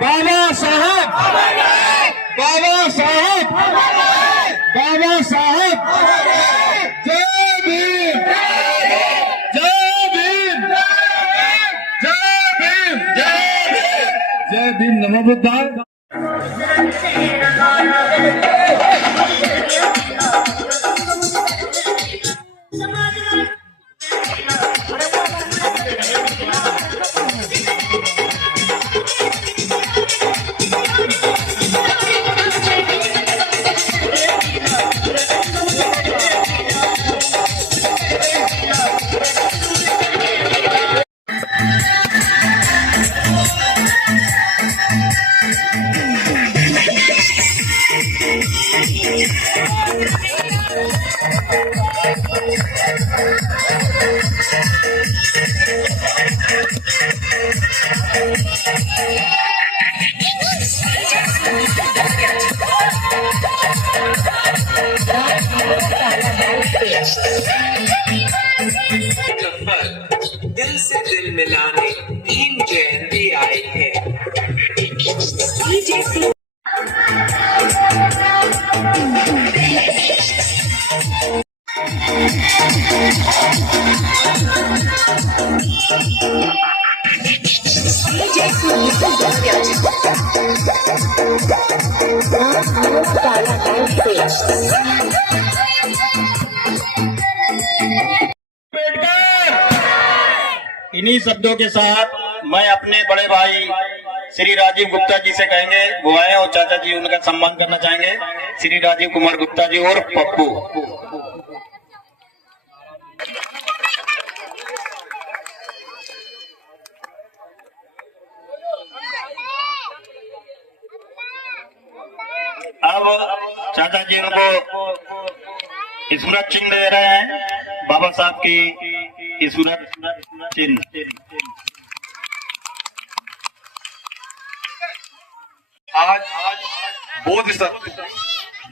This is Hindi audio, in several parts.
बाबा साहब, बाबा साहब, बाबा साहब, जय भीम, जय भीम, जय भीम, जय भीम, नमो बुद्धाय। दिल से दिल मिलाने भीम जयंती आई है। इन्हीं शब्दों के साथ मैं अपने बड़े भाई श्री राजीव गुप्ता जी से कहेंगे, वो आए और चाचा जी उनका सम्मान करना चाहेंगे। श्री राजीव कुमार गुप्ता जी और पप्पू। अब चाचा जी उनको स्मृति चिन्ह दे रहे हैं, बाबा साहब की स्मृति चिन्ह। आज बोधिसत्व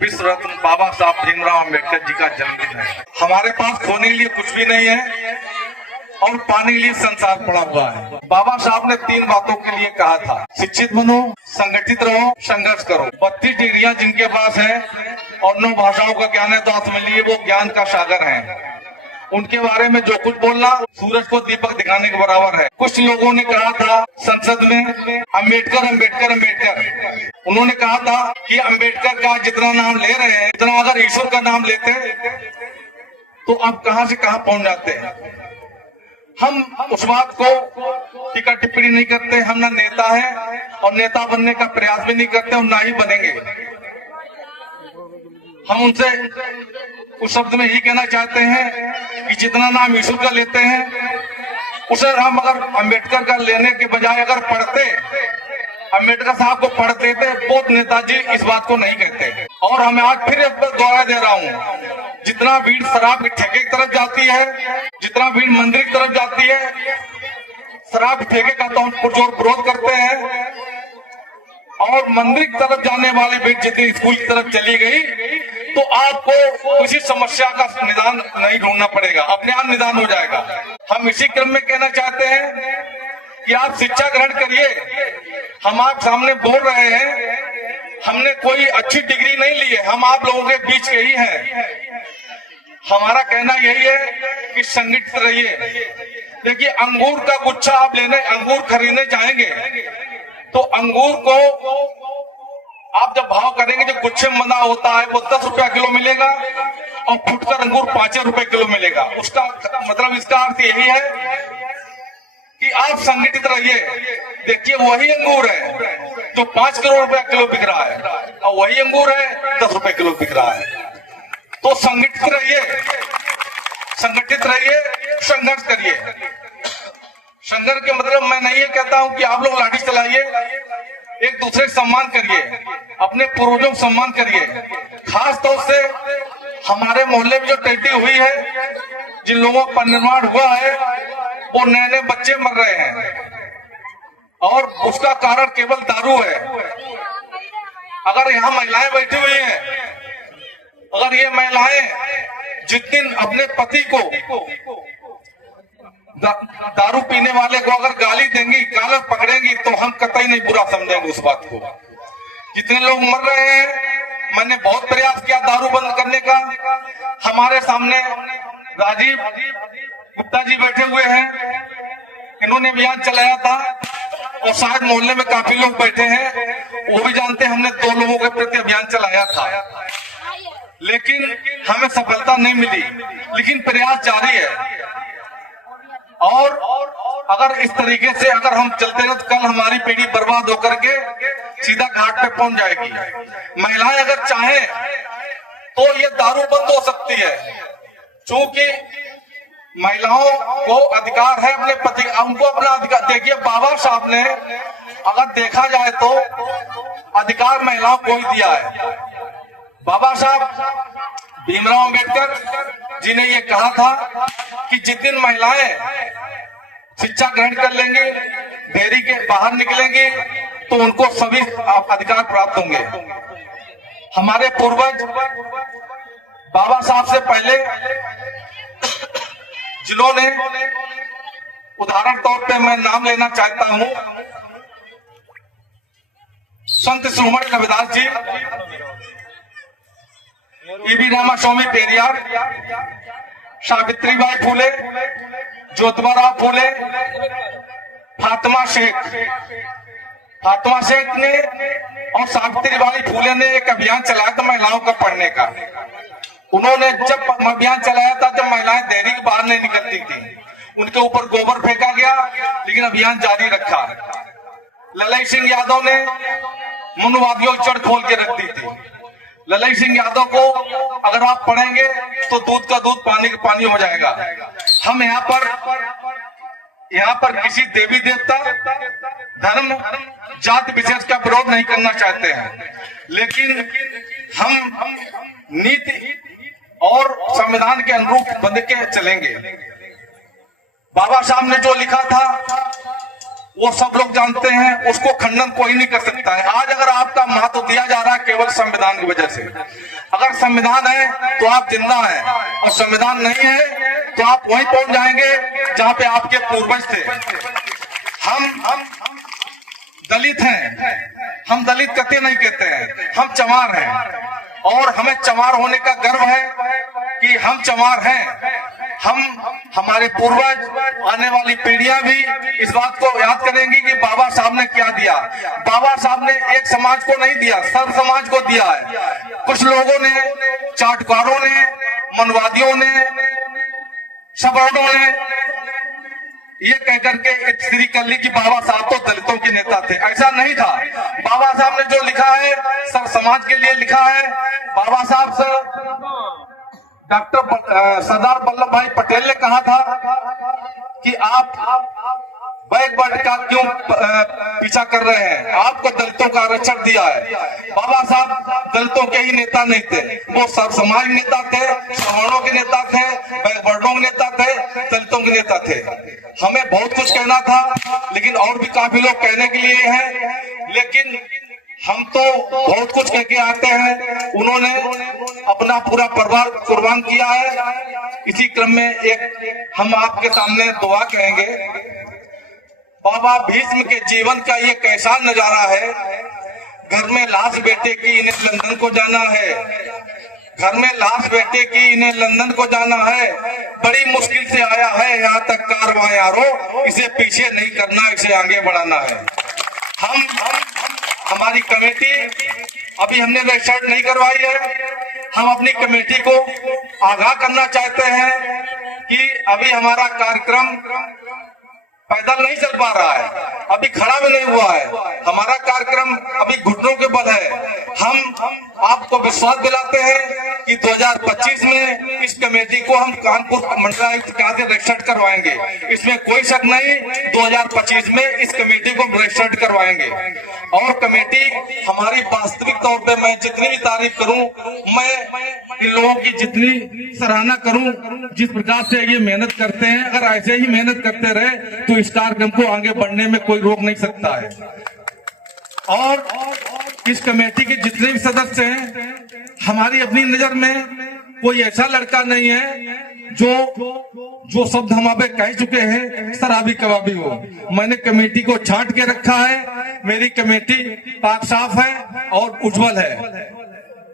विश्व रत्न बाबा साहब भीमराव अम्बेडकर जी का जन्मदिन है। हमारे पास खोने के लिए कुछ भी नहीं है और पाने के लिए संसार पड़ा हुआ है। बाबा साहब ने 3 बातों के लिए कहा था, शिक्षित बनो, संगठित रहो, संघर्ष करो। 32 डिग्रियां जिनके पास है और 9 भाषाओं का ज्ञान है, तो आप समझ लीजिए वो ज्ञान का सागर है। उनके बारे में जो कुछ बोलना सूरज को दीपक दिखाने के बराबर है। कुछ लोगों ने कहा था संसद में अम्बेडकर अम्बेडकर अम्बेडकर, उन्होंने कहा था कि अम्बेडकर का जितना नाम ले रहे हैं, इतना अगर ईश्वर का नाम लेते तो अब कहां से कहां पहुंच जाते हैं। हम उस बात को टीका टिप्पणी नहीं करते। हम ना नेता है और नेता बनने का प्रयास भी नहीं करते और ना ही बनेंगे। हम उनसे उस शब्द में ही कहना चाहते हैं कि जितना नाम ईश्वर का लेते हैं, उसे हम अगर अम्बेडकर का लेने के बजाय अगर पढ़ते, अम्बेडकर साहब को पढ़ते थे, बहुत नेताजी इस बात को नहीं कहते। और हमें आज फिर इस पर दोहरा दे रहा हूँ, जितना भीड़ शराब के ठेके की तरफ जाती है, जितना भीड़ मंदिर की तरफ जाती है, शराब ठेके का तो हम पुरजोर विरोध करते हैं। और मंदिर की तरफ जाने वाली भीड़ जितनी स्कूल की तरफ चली गई, तो आपको किसी समस्या का निदान नहीं ढूंढना पड़ेगा, अपने आप निदान हो जाएगा। हम इसी क्रम में कहना चाहते हैं कि आप शिक्षा ग्रहण करिए। हम आप सामने बोल रहे हैं, हमने कोई अच्छी डिग्री नहीं ली है, हम आप लोगों के बीच के ही हैं। हमारा कहना यही है कि संगठित रहिए। देखिए, अंगूर का गुच्छा आप लेने, अंगूर खरीदने जाएंगे तो अंगूर को आप जब भाव करेंगे, जो गुच्छे में बना होता है वो 10 रुपया किलो मिलेगा और फुटकर अंगूर 5 रुपए किलो मिलेगा। उसका मतलब, इसका अर्थ यही है कि आप संगठित रहिए। देखिए, वही अंगूर है जो 5 करोड़ रुपया किलो बिक रहा है और वही अंगूर है 10 रुपए किलो बिक रहा है। तो संगठित रहिए, संगठित रहिए, संघर्ष करिए। संघर्ष के मतलब मैं नहीं ये कहता हूं कि आप लोग लाठी चलाइए, एक दूसरे का सम्मान करिए, अपने पूर्वजों का सम्मान करिए। खास तौर से हमारे मोहल्ले में जो ट्रेजेडी हुई है, जिन लोगों का निर्माण हुआ है, वो नए नए बच्चे मर रहे हैं और उसका कारण केवल दारू है। अगर यहाँ महिलाएं बैठी हुई हैं, अगर ये महिलाएं जिस दिन अपने पति को दारू पीने वाले को अगर गाली देंगी, गाल पकड़ेंगी, तो हम कतई नहीं बुरा समझेंगे उस बात को। जितने लोग मर रहे हैं, मैंने बहुत प्रयास किया दारू बंद करने का। हमारे सामने राजीव गुप्ता जी बैठे हुए हैं, इन्होंने अभियान चलाया था और शायद मोहल्ले में काफी लोग बैठे हैं, वो भी जानते हैं हमने 2 लोगों के प्रति अभियान चलाया था, लेकिन हमें सफलता नहीं मिली। लेकिन प्रयास जारी है और अगर इस तरीके से अगर हम चलते रहे तो कल हमारी पीढ़ी बर्बाद होकर के सीधा घाट पे पहुंच जाएगी। महिलाएं अगर चाहें तो ये दारू बंद हो सकती है, क्योंकि महिलाओं को अधिकार है अपने पति, उनको अपना अधिकार। देखिए बाबा साहब ने अगर देखा जाए तो अधिकार महिलाओं को ही दिया है। बाबा साहब भीमराव अंबेडकर जी ने ये कहा था कि जिस दिन महिलाएं शिक्षा ग्रहण कर लेंगी, डेयरी के बाहर निकलेंगी, तो उनको सभी अधिकार प्राप्त होंगे। हमारे पूर्वज बाबा साहब से पहले जिन्होंने, उदाहरण तौर पे मैं नाम लेना चाहता हूं, संत शिरोमणि रविदास जी, ईबी रामास्वामी पेरियार, सावित्रीबाई फूले, ज्योतिबा फूले, फातिमा शेख ने और सावित्रीबाई फूले ने एक अभियान चलाया था महिलाओं का पढ़ने का। उन्होंने जब अभियान चलाया था जब महिलाएं डेयरी के बाहर नहीं निकलती थी, उनके ऊपर गोबर फेंका गया, लेकिन अभियान जारी रखा। ललई सिंह यादव ने मनुवादियों की जड़ खोल के रख दी थी। ललई सिंह यादव को अगर आप पढ़ेंगे तो दूध का दूध, पानी का पानी हो जाएगा। हम यहाँ पर किसी देवी देवता, धर्म, जाति विशेष का विरोध नहीं करना चाहते हैं, लेकिन हम नीति और संविधान के अनुरूप बंध के चलेंगे। बाबा साहब ने जो लिखा था वो सब लोग जानते हैं, उसको खंडन कोई नहीं कर सकता है। आज अगर आपका महत्व दिया जा रहा है केवल संविधान की वजह से, अगर संविधान है तो आप जिंदा हैं, और संविधान नहीं है तो आप वहीं पहुंच जाएंगे जहां पे आपके पूर्वज थे। हम दलित हैं, हम दलित कते नहीं कहते हैं, हम चमार हैं, और हमें चमार होने का गर्व है कि हम चमार हैं। हमारे पूर्वज, आने वाली पीढ़ियां भी इस बात को याद करेंगी कि बाबा साहब ने क्या दिया। बाबा साहब ने एक समाज को नहीं दिया, सर्व समाज को दिया है। कुछ लोगों ने, चाटुकारों ने, मनवादियों ने, सवर्णों ने ये कहकर के श्री कर ली कि बाबा साहब तो दलितों के नेता थे। ऐसा नहीं था। बाबा साहब ने जो लिखा है सर्व समाज के लिए लिखा है। बाबा साहब से डॉक्टर सरदार वल्लभ भाई पटेल ने कहा था कि आप बैकवर्ड का क्यों पीछा कर रहे हैं, आपको दलितों का आरक्षण दिया है। बाबा साहब दलितों के ही नेता नहीं थे, वो सब समाज नेता थे, सवर्णों के नेता थे, बैकवर्डों के नेता थे, दलितों के नेता थे। हमें बहुत कुछ कहना था, लेकिन और भी काफी लोग कहने के लिए हैं, लेकिन हम तो बहुत कुछ कह के आते हैं। उन्होंने अपना पूरा परिवार कुर्बान किया है। इसी क्रम में एक हम आपके सामने दुआ कहेंगे। बाबा भीष्म के जीवन का ये कैसा नजारा है। घर में लाश बेटे की, इन्हें लंदन को जाना है। घर में लाश बेटे की, इन्हें लंदन को जाना है। बड़ी मुश्किल से आया है यहाँ तक कारवां यारो, इसे पीछे नहीं करना, इसे आगे बढ़ाना है। हमारी कमेटी अभी हमने रजिस्टर्ड नहीं करवाई है। हम अपनी कमेटी को आगाह करना चाहते हैं कि अभी हमारा कार्यक्रम पैदल नहीं चल पा रहा है, अभी खड़ा भी नहीं हुआ है। हमारा कार्यक्रम अभी घुटनों के बल है। हम आपको विश्वास दिलाते हैं कि 2025 में इस कमेटी को हम कानपुर मंडलायुक्त के रजिस्टर्ड करवाएंगे। इसमें कोई शक नहीं, 2025 में इस कमेटी को रजिस्टर्ड करवाएंगे। और कमेटी हमारी वास्तविक तौर पे, मैं जितनी भी तारीफ करूं, मैं इन लोगों की जितनी सराहना करूं, जिस प्रकार से ये मेहनत करते हैं, अगर ऐसे ही मेहनत करते रहे तो इस कार्यक्रम को आगे बढ़ने में कोई रोक नहीं सकता है। और इस कमेटी के जितने भी सदस्य हैं, हमारी अपनी नजर में कोई ऐसा लड़का नहीं है जो शब्द हम आप कह चुके हैं शराबी कबाबी हो। मैंने कमेटी को छांट के रखा है, मेरी कमेटी पाक साफ है और उज्जवल है।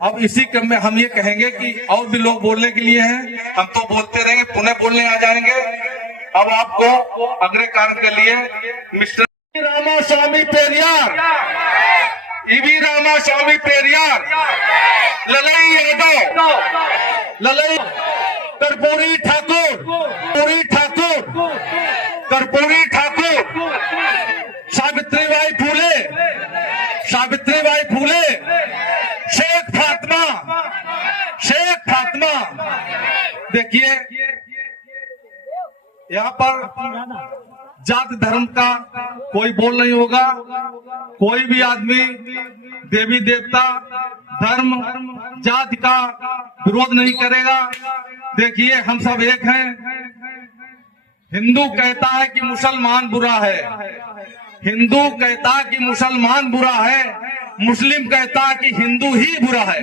अब इसी क्रम में हम ये कहेंगे कि और भी लोग बोलने के लिए हैं, हम तो बोलते रहेंगे, पुनः बोलने आ जाएंगे। अब आपको अगले कार्य के लिए मिस्टर रामास्वामी पेरियार, ईवी रामास्वामी पेरियार, ललई यादव, ललई कर्पूरी ठाकुर, कर्पूरी ठाकुर, सावित्रीबाई फूले, शेख फातिमा। देखिए यहाँ पर जाति धर्म का कोई बोल नहीं होगा। कोई भी आदमी देवी देवता धर्म जाति का विरोध नहीं करेगा। देखिए हम सब एक हैं। हिंदू कहता है कि मुसलमान बुरा है, हिंदू कहता है कि मुसलमान बुरा है, मुस्लिम कहता है कि हिंदू ही बुरा है।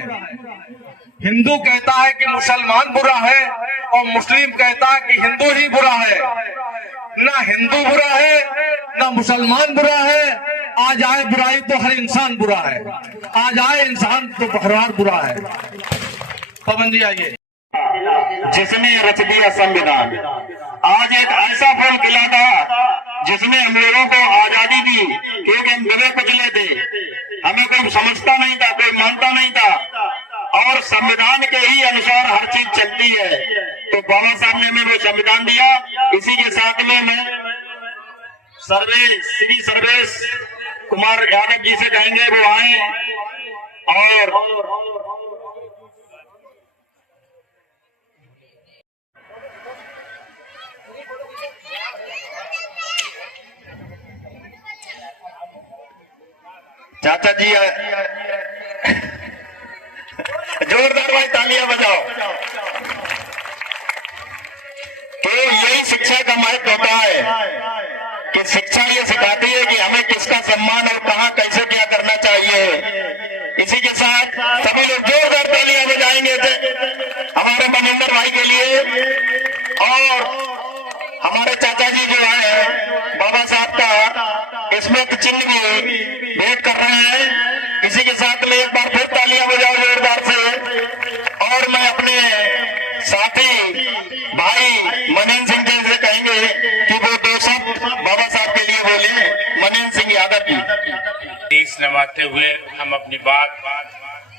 हिंदू कहता है कि मुसलमान बुरा है और मुस्लिम कहता है कि हिंदू ही बुरा है। ना हिंदू बुरा है ना मुसलमान बुरा है। आ जाए बुराई तो हर इंसान बुरा है, आ जाए इंसान तो हर बुरा है। पवन जी आइए। जिसने रच दिया संविधान, आज एक ऐसा फूल खिला था जिसने हम लोगों को आजादी दी, क्योंकि हम दबे कुचले थे, हमें कोई समझता नहीं था, कोई मानता नहीं था, और संविधान के ही अनुसार हर चीज चलती है। तो बाबा साहब ने हमें वो संविधान दिया। इसी के साथ में मैं श्री सर्वेश कुमार यादव जी से कहेंगे वो आए और चाचा जी जोरदार भाई तालियां बजाओ। तो यही शिक्षा का महत्व होता है कि शिक्षा ये सिखाती है कि हमें किसका सम्मान और कहाँ कैसे क्या करना चाहिए। इसी के साथ सभी लोग जोरदार तालियां बजाएंगे हमारे मनिंदर भाई के लिए। और हमारे चाचा जी जो आए बाबा साहब का स्मृति चिन्ह भी भेंट कर रहे हैं। इसी के साथ में एक बार फिर तालियां बजाओ जोरदार से। और मैं अपने साथी भाई मनीन्द्र सिंह जी से कहेंगे कि वो दो शब्द बाबा साहब के लिए बोले। मनीन्द्र सिंह यादव जी। देश नवाते हुए हम अपनी बात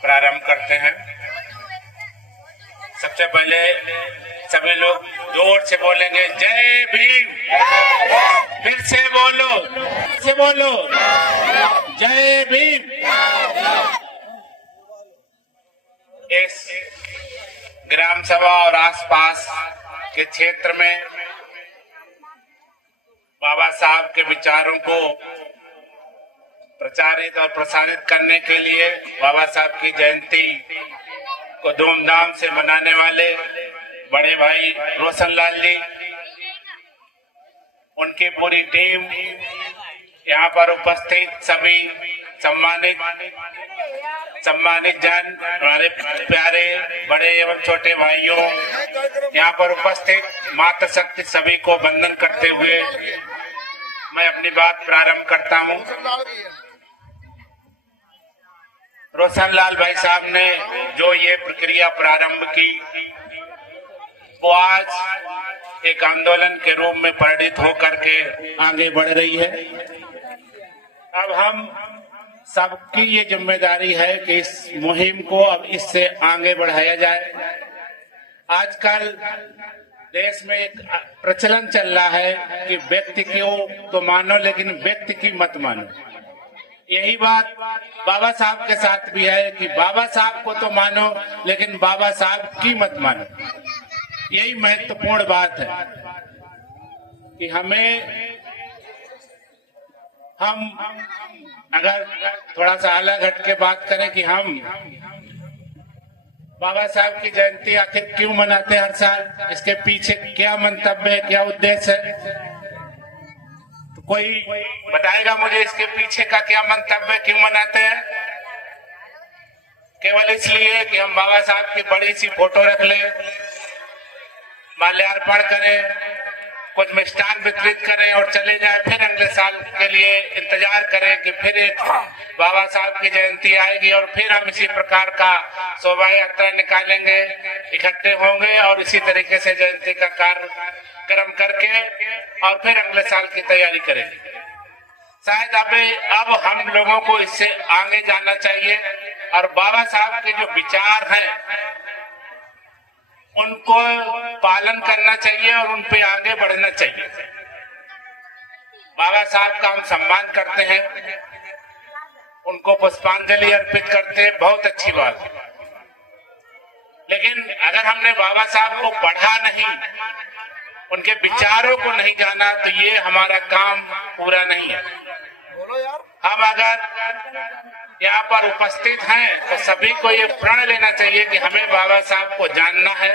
प्रारंभ करते हैं। सबसे पहले सभी लोग जोर से बोलेंगे जय भीम। फिर से बोलो जय भीम। इस ग्राम सभा और आसपास के क्षेत्र में बाबा साहब के विचारों को प्रचारित और प्रसारित करने के लिए बाबा साहब की जयंती को धूमधाम से मनाने वाले बड़े भाई रोशनलाल जी, उनकी पूरी टीम, यहाँ पर उपस्थित सभी सम्मानित जन, हमारे प्यारे बड़े एवं छोटे भाइयों, यहाँ पर उपस्थित मातृशक्ति सभी को वंदन करते हुए मैं अपनी बात प्रारंभ करता हूँ। रोशनलाल भाई साहब ने जो ये प्रक्रिया प्रारंभ की वो आज एक आंदोलन के रूप में परिणित होकर के आगे बढ़ रही है। अब हम सबकी ये जिम्मेदारी है कि इस मुहिम को अब इससे आगे बढ़ाया जाए। आजकल देश में एक प्रचलन चल रहा है कि व्यक्ति को तो मानो लेकिन व्यक्ति की मत मानो। यही बात बाबा साहब के साथ भी है कि बाबा साहब को तो मानो लेकिन बाबा साहब की मत मानो। यही महत्वपूर्ण बात है कि हम अगर थोड़ा सा अलग हट के बात करें कि हम बाबा साहब की जयंती आखिर क्यों मनाते हैं हर साल, इसके पीछे क्या मंतव्य है, क्या उद्देश्य है, तो कोई बताएगा मुझे इसके पीछे का क्या मंतव्य है, क्यों मनाते हैं? केवल इसलिए कि हम बाबा साहब की बड़ी सी फोटो रख लें, माल्यार्पण करें, कुछ मिष्ठान वितरित करें और चले जाएं, फिर अगले साल के लिए इंतजार करें कि फिर एक बाबा साहब की जयंती आएगी और फिर हम इसी प्रकार का शोभा यात्रा निकालेंगे, इकट्ठे होंगे और इसी तरीके से जयंती का कार्यक्रम करके और फिर अगले साल की तैयारी करेंगे। शायद अब हम लोगों को इससे आगे जाना चाहिए और बाबा साहब के जो विचार हैं उनको पालन करना चाहिए और उन पे आगे बढ़ना चाहिए। बाबा साहब का हम सम्मान करते हैं, उनको पुष्पांजलि अर्पित करते हैं, बहुत अच्छी बात है। लेकिन अगर हमने बाबा साहब को पढ़ा नहीं, उनके विचारों को नहीं जाना, तो ये हमारा काम पूरा नहीं है। हम अगर यहाँ पर उपस्थित हैं तो सभी को ये प्रण लेना चाहिए कि हमें बाबा साहब को जानना है,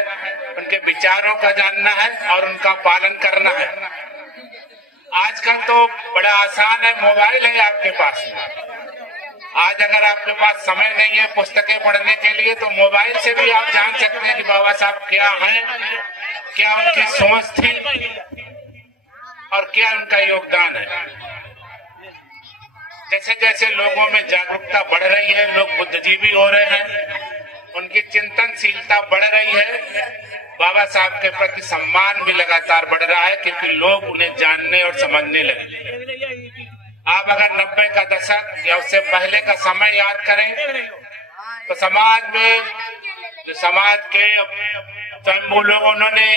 उनके विचारों का जानना है और उनका पालन करना है। आजकल तो बड़ा आसान है, मोबाइल है आपके पास में। आज अगर आपके पास समय नहीं है पुस्तकें पढ़ने के लिए तो मोबाइल से भी आप जान सकते हैं कि बाबा साहब क्या हैं, क्या उनकी सोच थी और क्या उनका योगदान है। जैसे जैसे लोगों में जागरूकता बढ़ रही है, लोग बुद्धिजीवी हो रहे हैं, उनकी चिंतनशीलता बढ़ रही है, बाबा साहब के प्रति सम्मान भी लगातार बढ़ रहा है क्योंकि लोग उन्हें जानने और समझने लगे। आप अगर 90 का दशक या उससे पहले का समय याद करें तो समाज में जो समाज के स्वयं लोग उन्होंने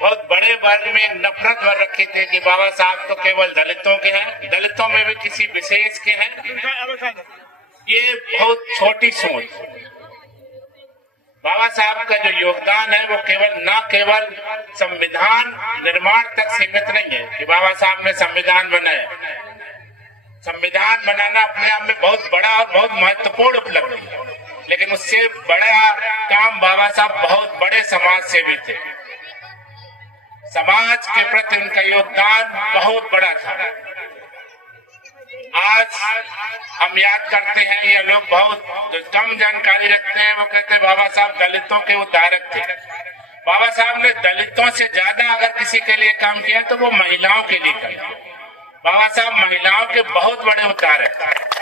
बहुत बड़े वर्ग में एक नफरत भर रखी थी कि बाबा साहब तो केवल दलितों के हैं, दलितों में भी किसी विशेष के हैं। ये बहुत छोटी सोच। बाबा साहब का जो योगदान है वो केवल संविधान निर्माण तक सीमित नहीं है कि बाबा साहब ने संविधान बनाया। संविधान बनाना अपने आप में बहुत बड़ा और बहुत महत्वपूर्ण उपलब्धि है, लेकिन उससे बड़ा काम बाबा साहब बहुत बड़े समाज सेवी थे। समाज के प्रति उनका योगदान बहुत बड़ा था। आज हम याद करते हैं, ये लोग बहुत जो कम जानकारी रखते हैं वो कहते हैं बाबा साहब दलितों के उद्धारक थे। बाबा साहब ने दलितों से ज्यादा अगर किसी के लिए काम किया तो वो महिलाओं के लिए किया। बाबा साहब महिलाओं के बहुत बड़े उद्धारक थे।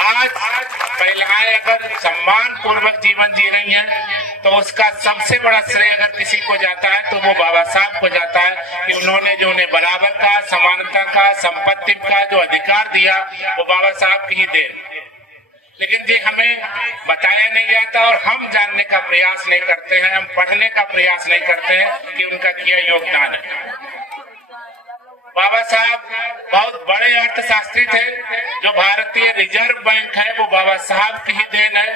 आज महिलाएं अगर सम्मान पूर्वक जीवन जी रही हैं तो उसका सबसे बड़ा श्रेय अगर किसी को जाता है तो वो बाबा साहब को जाता है कि उन्होंने जो उन्हें बराबर का, समानता का, संपत्ति का जो अधिकार दिया वो बाबा साहब की ही देन। लेकिन जी हमें बताया नहीं जाता और हम जानने का प्रयास नहीं करते हैं, हम पढ़ने का प्रयास नहीं करते हैं कि उनका क्या योगदान है। बाबा साहब बहुत बड़े अर्थशास्त्री थे। जो भारतीय रिजर्व बैंक है वो बाबा साहब की ही देन है,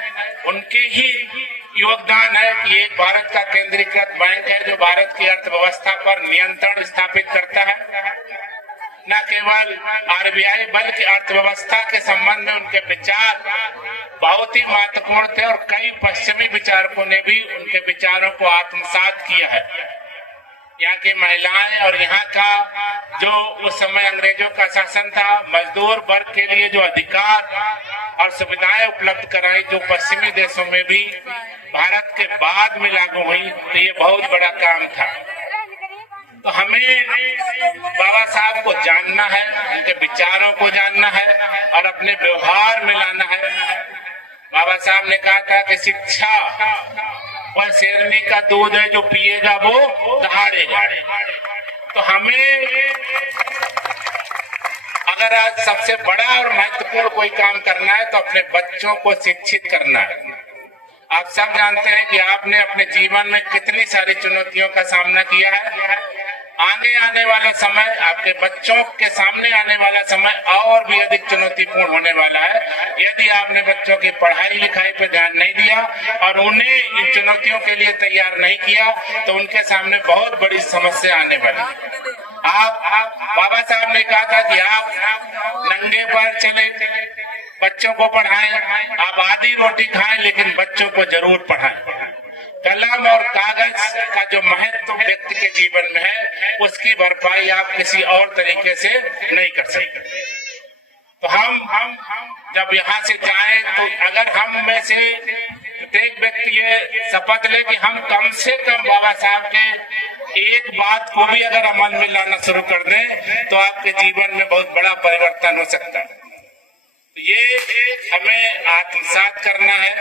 उनकी ही योगदान है कि एक भारत का केंद्रीकृत बैंक है जो भारत की अर्थव्यवस्था पर नियंत्रण स्थापित करता है। न केवल आरबीआई बल्कि अर्थव्यवस्था के संबंध में उनके विचार बहुत ही महत्वपूर्ण थे और कई पश्चिमी विचारकों ने भी उनके विचारों को आत्मसात किया है। यहाँ की महिलाएं और यहाँ का जो उस समय अंग्रेजों का शासन था, मजदूर वर्ग के लिए जो अधिकार और सुविधाएं उपलब्ध कराई जो पश्चिमी देशों में भी भारत के बाद में लागू हुई, तो ये बहुत बड़ा काम था। तो हमें बाबा साहब को जानना है, उनके विचारों को जानना है और अपने व्यवहार में लाना है। बाबा साहब ने कहा था कि शिक्षा वह शेरनी का दूध है जो पिएगा वो दहाड़ेगा। तो हमें अगर आज सबसे बड़ा और महत्वपूर्ण कोई काम करना है तो अपने बच्चों को शिक्षित करना है। आप सब जानते हैं कि आपने अपने जीवन में कितनी सारी चुनौतियों का सामना किया है। आगे आने वाला समय, आपके बच्चों के सामने आने वाला समय और भी अधिक चुनौतीपूर्ण होने वाला है यदि आपने बच्चों की पढ़ाई लिखाई पर ध्यान नहीं दिया और उन्हें इन चुनौतियों के लिए तैयार नहीं किया तो उनके सामने बहुत बड़ी समस्या आने वाली है। आप बाबा साहब ने कहा था कि आप नंगे पैर चले, बच्चों को पढ़ाएं, आप आधी रोटी खाएं लेकिन बच्चों को जरूर पढ़ाएं। कलम और कागज का जो महत्व व्यक्ति के जीवन में है उसकी भरपाई आप किसी और तरीके से नहीं कर सकते। तो हम जब यहाँ से जाए तो अगर हम में से प्रत्येक व्यक्ति ये शपथ ले कि हम कम से कम बाबा साहब के एक बात को भी अगर अमल में लाना शुरू कर दें तो आपके जीवन में बहुत बड़ा परिवर्तन हो सकता है। ये हमें आत्मसात करना है।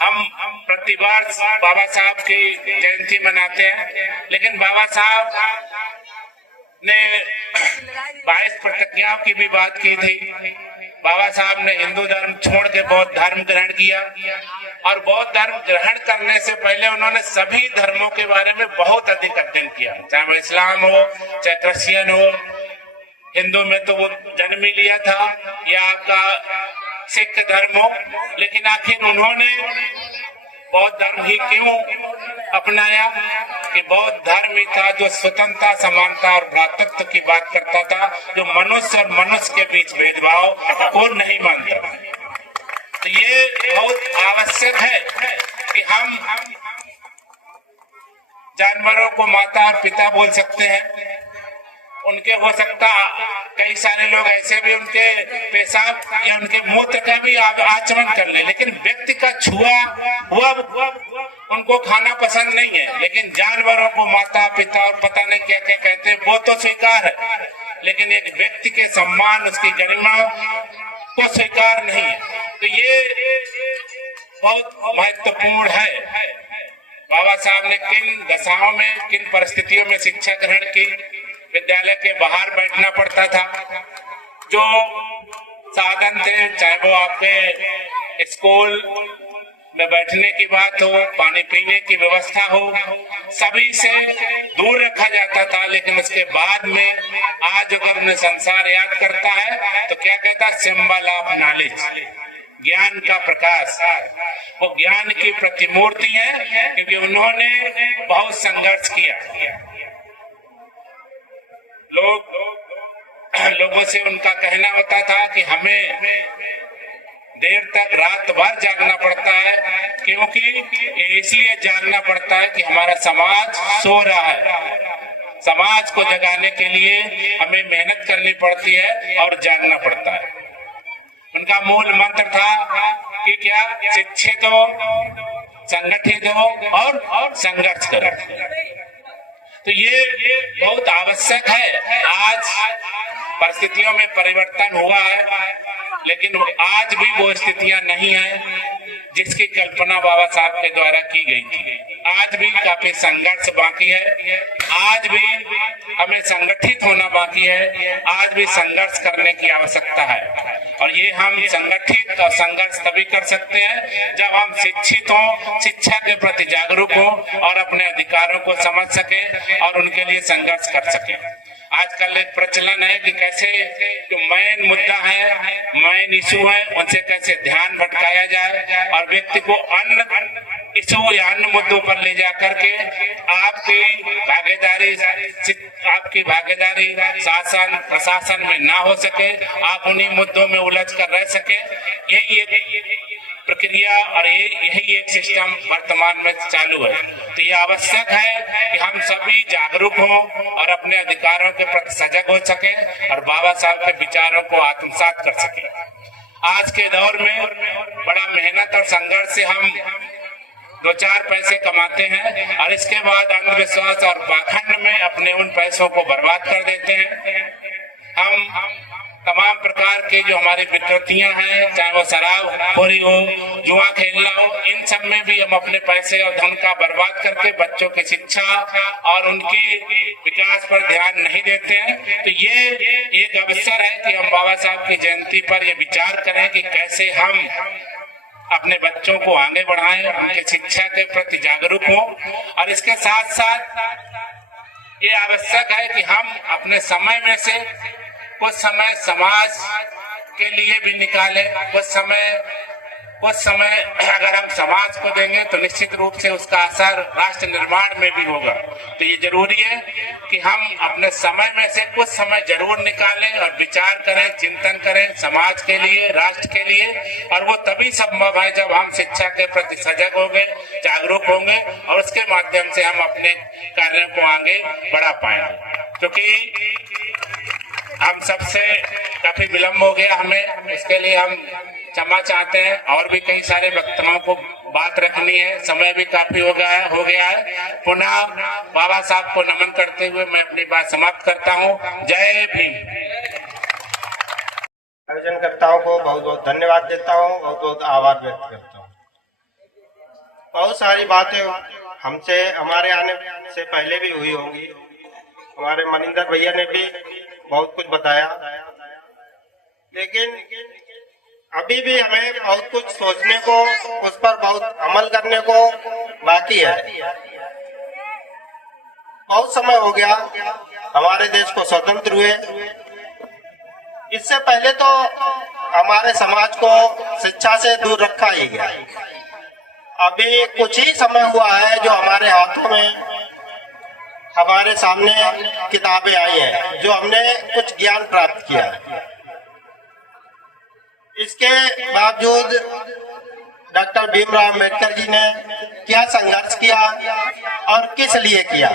हम प्रतिवर्ष बाबा साहब की जयंती मनाते हैं, लेकिन बाबा साहब ने 22 प्रतिज्ञाओं की भी बात की थी। बाबा साहब ने हिंदू धर्म छोड़ के बौद्ध धर्म ग्रहण किया, और बौद्ध धर्म ग्रहण करने से पहले उन्होंने सभी धर्मों के बारे में बहुत अधिक अध्ययन किया, चाहे वो इस्लाम हो, चाहे क्रिश्चियन हो, हिंदू में तो वो जन्म ही लिया था, या आपका सिख धर्म हो, लेकिन आखिर उन्होंने बौद्ध धर्म ही क्यों अपनाया? कि बौद्ध धर्म ही था जो स्वतंत्रता, समानता और भ्रातृत्व की बात करता था, जो मनुष्य और मनुष्य के बीच भेदभाव को नहीं मानता। तो ये बहुत आवश्यक है कि हम जानवरों को माता और पिता बोल सकते हैं। उनके हो सकता कई सारे लोग ऐसे भी उनके पेशाब या उनके मूत्र का भी आचमन कर ले, लेकिन व्यक्ति का छुआ हुआ उनको खाना पसंद नहीं है। लेकिन जानवरों को माता पिता और पता नहीं क्या क्या कहते हैं, वो तो स्वीकार है, लेकिन एक व्यक्ति के सम्मान, उसकी गरिमा को स्वीकार नहीं है। तो ये बहुत महत्वपूर्ण है। बाबा साहब ने किन दशाओं में, किन परिस्थितियों में शिक्षा ग्रहण की। विद्यालय के बाहर बैठना पड़ता था, जो साधन थे, चाहे वो आपके स्कूल में बैठने की बात हो, पानी पीने की व्यवस्था हो, सभी से दूर रखा जाता था। लेकिन उसके बाद में आज अगर उन्हें संसार याद करता है तो क्या कहता? सिंबल ऑफ नॉलेज, ज्ञान का प्रकाश। वो ज्ञान की प्रतिमूर्ति है, क्योंकि उन्होंने बहुत संघर्ष किया। लोगों से उनका कहना होता था कि हमें देर तक रात भर जागना पड़ता है, क्योंकि इसलिए जागना पड़ता है कि हमारा समाज सो रहा है। समाज को जगाने के लिए हमें मेहनत करनी पड़ती है और जागना पड़ता है। उनका मूल मंत्र था कि क्या? शिक्षित हो, संगठित हो और संघर्ष करो। तो ये बहुत आवश्यक है। आज परिस्थितियों में परिवर्तन हुआ है, लेकिन आज भी वो स्थितियां नहीं है जिसकी कल्पना बाबा साहब के द्वारा की गई थी। आज भी काफी संघर्ष बाकी है, आज भी हमें संगठित होना बाकी है, आज भी संघर्ष करने की आवश्यकता है। और ये हम संगठित और संघर्ष तभी कर सकते हैं जब हम शिक्षित हों, शिक्षा के प्रति जागरूक हों और अपने अधिकारों को समझ सके और उनके लिए संघर्ष कर सके। आजकल एक प्रचलन है कि कैसे जो मेन मुद्दा है, मेन इशू है, उनसे कैसे ध्यान भटकाया जाए और व्यक्ति को अन्य इशू या अन्य मुद्दों पर ले जाकर के आपकी भागीदारी शासन प्रशासन में ना हो सके, आप उन्हीं मुद्दों में उलझ कर रह सके। यही एक प्रक्रिया और यही एक सिस्टम वर्तमान में चालू है। तो ये आवश्यक है कि हम सभी जागरूक हों और अपने अधिकारों के प्रति सजग हो सके और बाबा साहब के विचारों को आत्मसात कर सके। आज के दौर में बड़ा मेहनत और संघर्ष से हम 2-4 पैसे कमाते हैं और इसके बाद अंधविश्वास और पाखंड में अपने उन पैसों को बर्बाद कर देते हैं। हम तमाम प्रकार के जो हमारी विकृतियां हैं, चाहे वो शराबखोरी हो, जुआ खेलना हो, इन सब में भी हम अपने पैसे और धन का बर्बाद करके बच्चों की शिक्षा और उनके विकास पर ध्यान नहीं देते हैं। तो ये एक अवसर है कि हम बाबा साहब की जयंती पर ये विचार करें कि कैसे हम अपने बच्चों को आगे बढ़ाएं, उनके शिक्षा के प्रति जागरूक हों। और इसके साथ साथ ये आवश्यक है कि हम अपने समय में से कुछ समय समाज के लिए भी निकालें। कुछ समय अगर हम समाज को देंगे तो निश्चित रूप से उसका असर राष्ट्र निर्माण में भी होगा। तो ये जरूरी है कि हम अपने समय में से कुछ समय जरूर निकालें और विचार करें, चिंतन करें समाज के लिए, राष्ट्र के लिए। और वो तभी संभव है जब हम शिक्षा के प्रति सजग होंगे, जागरूक होंगे और उसके माध्यम से हम अपने कार्यों को आगे बढ़ा पाएंगे। क्योंकि हम सबसे काफी विलम्ब हो गया हमें, इसके लिए हम क्षमा चाहते हैं। और भी कई सारे वक्ताओं को बात रखनी है, समय भी काफी हो गया है। पुनः बाबा साहब को नमन करते हुए मैं अपनी बात समाप्त करता हूँ। जय भीम। आयोजनकर्ताओं को बहुत बहुत धन्यवाद देता हूँ, बहुत बहुत आभार व्यक्त करता हूँ। बहुत सारी बातें हमसे हमारे आने से पहले भी हुई होंगी। हमारे मनिंदर भैया ने भी बहुत कुछ बताया, लेकिन अभी भी हमें बहुत कुछ सोचने को, उस पर बहुत अमल करने को बाकी है। बहुत समय हो गया हमारे देश को स्वतंत्र हुए। इससे पहले तो हमारे समाज को शिक्षा से दूर रखा ही गया। अभी कुछ ही समय हुआ है जो हमारे हाथों में, हमारे सामने किताबें आई हैं, जो हमने कुछ ज्ञान प्राप्त किया। इसके बावजूद डॉक्टर भीमराव अम्बेडकर जी ने क्या संघर्ष किया और किस लिए किया।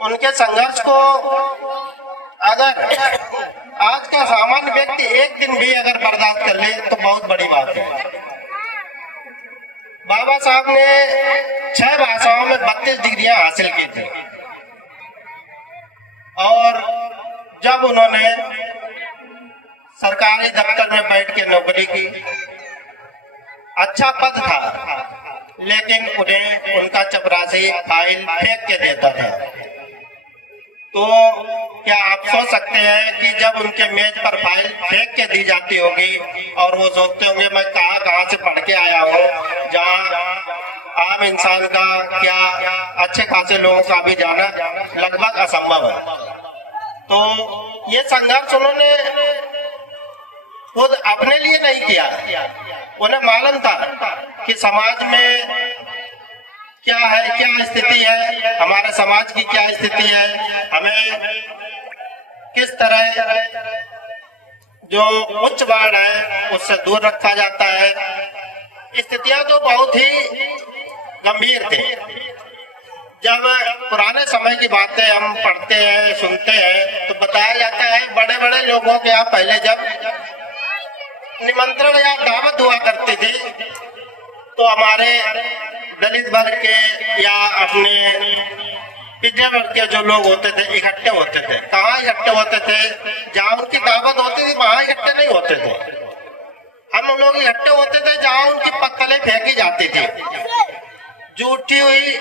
उनके संघर्ष को अगर आज का सामान्य व्यक्ति एक दिन भी अगर बर्दाश्त कर ले तो बहुत बड़ी बात है। बाबा साहब ने 6 भाषाओं में 32 डिग्रियां हासिल की थी, और जब उन्होंने सरकारी दफ्तर में बैठ के नौकरी की, अच्छा पद था, लेकिन उन्हें उनका चपरासी फाइल फेंक के देता था। तो क्या आप सोच सकते हैं कि जब उनके मेज पर फाइल फेंक के दी जाती होगी और वो सोचते होंगे मैं कहाँ से पढ़ के आया हूँ, जहाँ आम इंसान का क्या अच्छे खासे लोगों का भी जाना लगभग असंभव है। तो ये संघर्ष उन्होंने खुद अपने लिए नहीं किया, उन्हें मालूम था कि समाज में क्या है, क्या स्थिति है, हमारे समाज की क्या स्थिति है, हमें किस तरह जो उच्च वर्ण है उससे दूर रखा जाता है। स्थितियां तो बहुत ही गंभीर थी। जब पुराने समय की बातें हम पढ़ते हैं, सुनते हैं, तो बताया जाता है बड़े बड़े लोगों के यहाँ पहले जब निमंत्रण या दावत हुआ करती थी तो हमारे दलित वर्ग के या अपने पिछड़े वर्ग के जो लोग होते थे इकट्ठे होते थे। कहाँ इकट्ठे होते थे? जहाँ उनकी दावत होती थी वहां इकट्ठे नहीं होते थे। हम लोग इकट्ठे होते थे जहाँ उनकी पत्तलें फेंकी जाती थी, जूठी हुई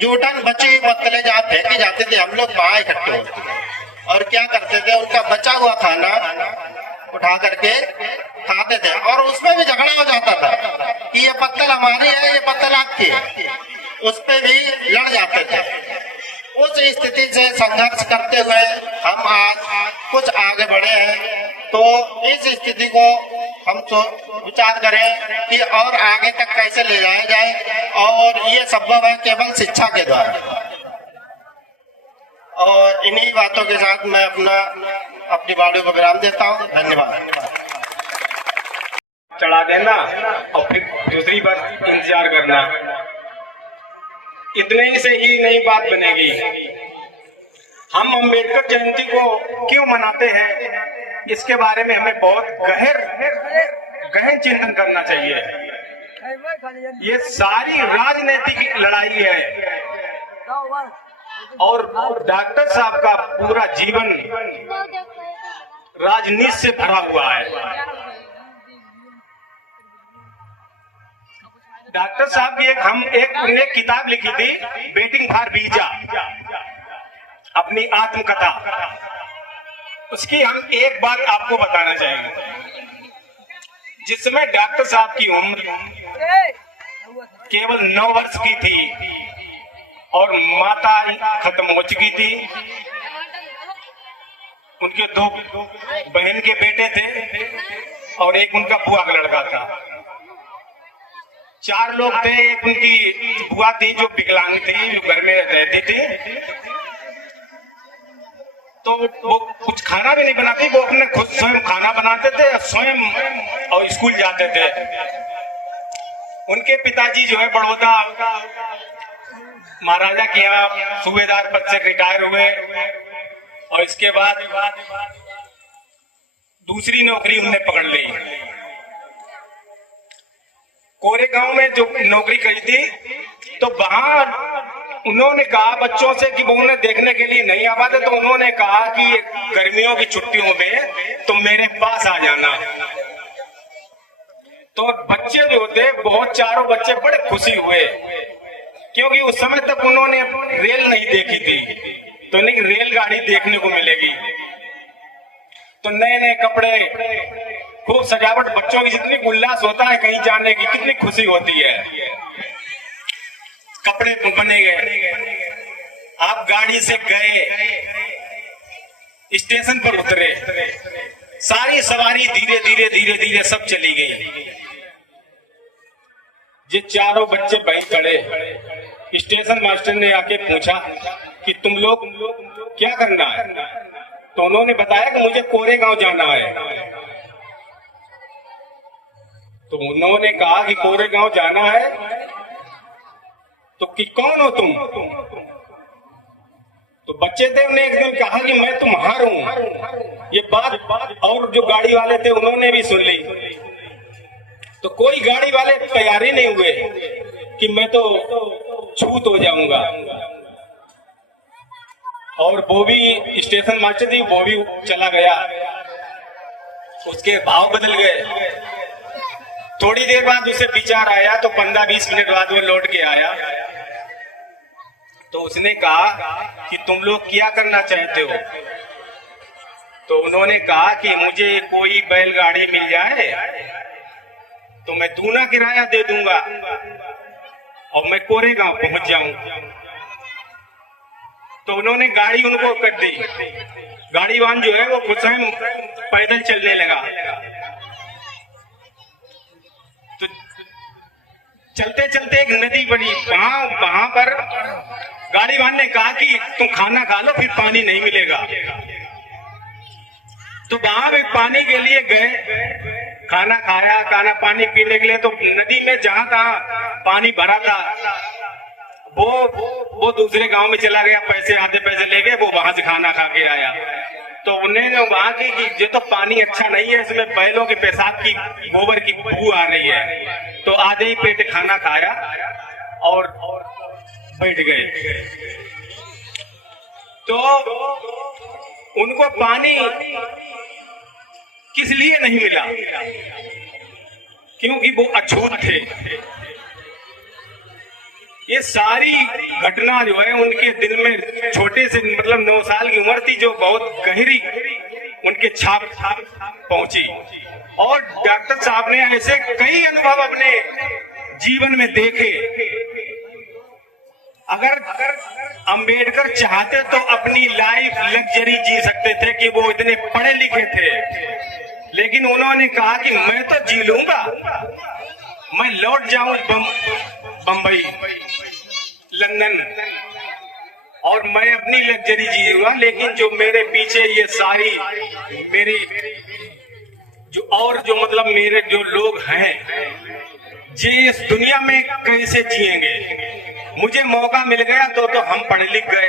जूठन बची हुई पत्तलें जहाँ फेंकी जाती थी, हम लोग वहां इकट्ठे होते थे। और क्या करते थे? उनका बचा हुआ खाना उठा करके खाते थे, और उसमें भी झगड़ा हो जाता था कि ये पत्तल हमारी है, ये पत्तल आपकी है, उस पे भी लड़ जाते थे। उस स्थिति से संघर्ष करते हुए हम आज कुछ आगे बढ़े हैं। तो इस स्थिति को हम विचार करें कि और आगे तक कैसे ले जाया जाए, और ये संभव है केवल शिक्षा के द्वारा। और इन्हीं बातों के साथ मैं अपनी वाणी को विराम देता हूँ। धन्यवाद। चढ़ा देना और फिर दूसरी बार इंतजार करना, इतने से ही नई बात बनेगी। हम अम्बेडकर जयंती को क्यों मनाते हैं, इसके बारे में हमें बहुत गहन चिंतन करना चाहिए। ये सारी राजनीतिक लड़ाई है, और डॉक्टर साहब का पूरा जीवन राजनीति से भरा हुआ है। डॉक्टर साहब की उन्होंने किताब लिखी थी, वेटिंग फॉर वीजा, अपनी आत्मकथा। उसकी हम एक बात आपको बताना चाहेंगे। जिसमें डॉक्टर साहब की उम्र केवल 9 वर्ष की थी और माता खत्म हो चुकी थी। उनके 2 बहन के बेटे थे और एक उनका बुआ का लड़का था। 4 लोग थे। एक उनकी बुआ थी जो विकलांग थी, जो घर में रहती थी, तो वो कुछ खाना भी नहीं बनाती, वो अपने खुद स्वयं खाना बनाते थे, स्वयं और स्कूल जाते थे। उनके पिताजी जो है बड़ौदा महाराजा के यहाँ सूबेदार पद से रिटायर हुए, और इसके बाद दूसरी नौकरी उनने पकड़ ली। कोरेगांव में जो नौकरी करी थी तो वहां उन्होंने कहा बच्चों से कि वो उन्हें देखने के लिए नहीं आ पाते, तो उन्होंने कहा कि गर्मियों की छुट्टियों में तुम मेरे पास आ जाना। तो बच्चे जो थे बहुत, चारों बच्चे बड़े खुशी हुए, क्योंकि उस समय तक उन्होंने रेल नहीं देखी थी, तो नहीं रेलगाड़ी देखने को मिलेगी। तो नए नए कपड़े, खूब सजावट, बच्चों की जितनी उल्लास होता है कहीं जाने की, कितनी खुशी होती है। कपड़े बने गए, आप गाड़ी से गए, स्टेशन पर उतरे, सारी सवारी धीरे धीरे धीरे धीरे सब चली गई। ये चारों बच्चे वहीं खड़े, स्टेशन मास्टर ने आके पूछा कि तुम लोग क्या करना है? तो उन्होंने बताया कि मुझे कोरेगांव जाना है। तो उन्होंने कहा कि कोरेगांव जाना है, तो कि कौन हो तुम? तो बच्चे थे, उन्हें एकदम कहा कि मैं तुम्हार हूं। ये बात और जो गाड़ी वाले थे उन्होंने भी सुन ली। तो कोई गाड़ी वाले तैयार ही नहीं हुए कि मैं तो छूत हो जाऊंगा। और वो भी स्टेशन मास्टर थी, वो भी चला गया, उसके भाव बदल गए। थोड़ी देर बाद उसे विचार आया, तो 15-20 मिनट बाद वो लौट के आया। तो उसने कहा कि तुम लोग क्या करना चाहते हो? तो उन्होंने कहा कि मुझे कोई बैलगाड़ी मिल जाए तो मैं दूना किराया दे दूंगा और मैं कोरेगांव पहुंच जाऊं। तो उन्होंने गाड़ी उनको कर दी। गाड़ीवान जो है वो स्वयं पैदल चलने लगा। तो चलते चलते एक नदी बनी, वहां पर गाड़ीवान ने कहा कि तुम खाना खा लो, फिर पानी नहीं मिलेगा। तो वहां भी पानी के लिए गए, खाना खाया, खाना पानी पीने के लिए। तो नदी में जहां तहां पानी भरा था, वो दूसरे गांव में चला गया, पैसे आधे पैसे ले गए, वो वहां से खाना खा के आया। तो उन्हें वहां की कि ये तो पानी अच्छा नहीं है, इसमें बैलों के पेशाब की, गोबर की बू आ रही है। तो आधे ही पेट खाना खाया और बैठ गए। तो उनको पानी किस लिए नहीं मिला? क्योंकि वो अछूत थे। ये सारी घटना जो है उनके दिल में, छोटे से मतलब 9 साल की उम्र थी, जो बहुत गहरी उनके छाप पहुंची। और डॉक्टर साहब ने ऐसे कई अनुभव अपने जीवन में देखे। अगर अंबेडकर चाहते तो अपनी लाइफ लग्जरी जी सकते थे कि वो इतने पढ़े लिखे थे, लेकिन उन्होंने कहा कि मैं तो जी लूंगा, मैं लौट जाऊं बंबई, लंदन, और मैं अपनी लग्जरी जीऊंगा, लेकिन जो मेरे पीछे ये सारी मेरी जो और जो मतलब मेरे जो लोग हैं, ये इस दुनिया में कैसे जिएंगे? मुझे मौका मिल गया तो हम पढ़ लिख गए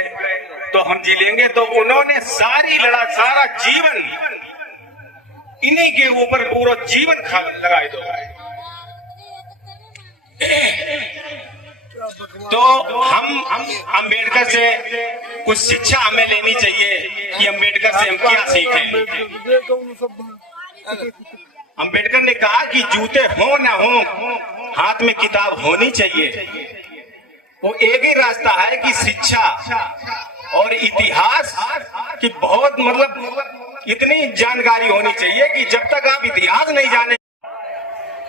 तो हम जी लेंगे। तो उन्होंने सारा जीवन इन्हीं के ऊपर पूरा जीवन लगाए दो। तो हम अंबेडकर से कुछ शिक्षा हमें लेनी चाहिए कि अंबेडकर से हम क्या सीखें। अंबेडकर ने कहा कि जूते हो ना हो, हाथ में किताब होनी चाहिए। वो एक ही रास्ता है कि शिक्षा और इतिहास की बहुत मतलब इतनी जानकारी होनी चाहिए कि जब तक आप इतिहास नहीं जाने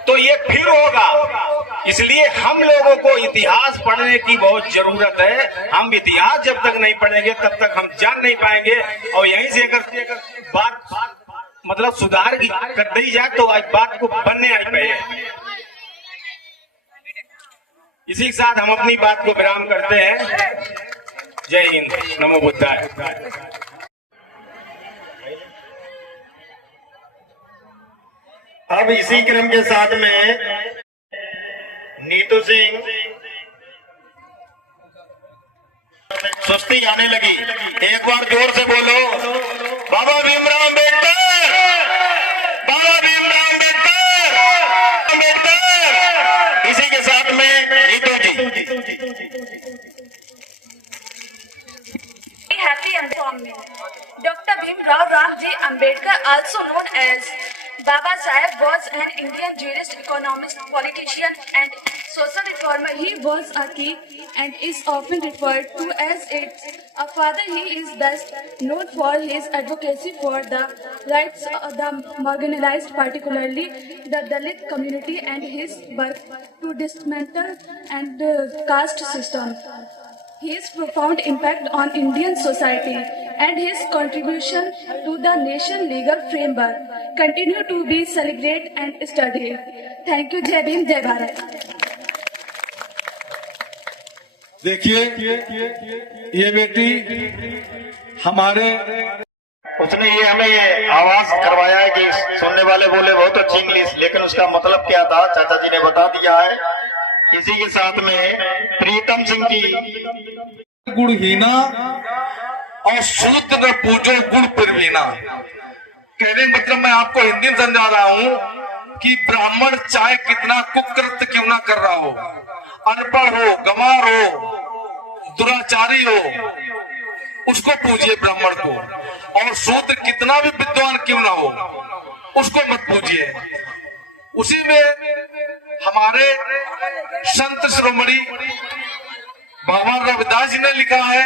तो ये फिर होगा। इसलिए हम लोगों को इतिहास पढ़ने की बहुत जरूरत है। हम इतिहास जब तक नहीं पढ़ेंगे तब तक हम जान नहीं पाएंगे। और यहीं से अगर बात मतलब सुधार की कर दी जाए तो आज बात को बनने आई पे। इसी के साथ हम अपनी बात को विराम करते हैं। जय हिंद, नमो बुद्धाय। अब इसी क्रम के साथ में नीतू सिंह सुस्ती आने लगी। एक बार जोर से बोलो, बाबा Bhimrao Ambedkar. also known as Baba Saheb, was an Indian jurist, economist, politician, and social reformer. He was a key and is often referred to as a father. He is best known for his advocacy for the rights of the marginalized, particularly the Dalit community, and his work to dismantle and caste system. His profound impact on Indian society and his contribution to the nation legal framework continue to be celebrated and studied. Thank you. जय भीम, जय भारत। देखिए, ये बेटी हमारे, उसने ये हमें आवाज करवाया है कि सुनने वाले बोले बहुत अच्छी इंग्लिश, लेकिन उसका मतलब क्या था चाचा जी ने बता दिया है। इसी के साथ में प्रीतम सिंह जी, गुणहीना और शूद्र पूजो गुण प्रवीणा। कहने का मतलब मैं आपको हिंदी में समझा रहा हूं कि ब्राह्मण चाहे कितना कुकृत्य क्यों ना कर रहा हो, अनपढ़ हो, गंवार हो, दुराचारी हो, उसको पूजिए ब्राह्मण को। और शूद्र कितना भी विद्वान क्यों ना हो, उसको मत पूजिए। उसी में हमारे संत शिरोमणि भगवान रविदास जी ने लिखा है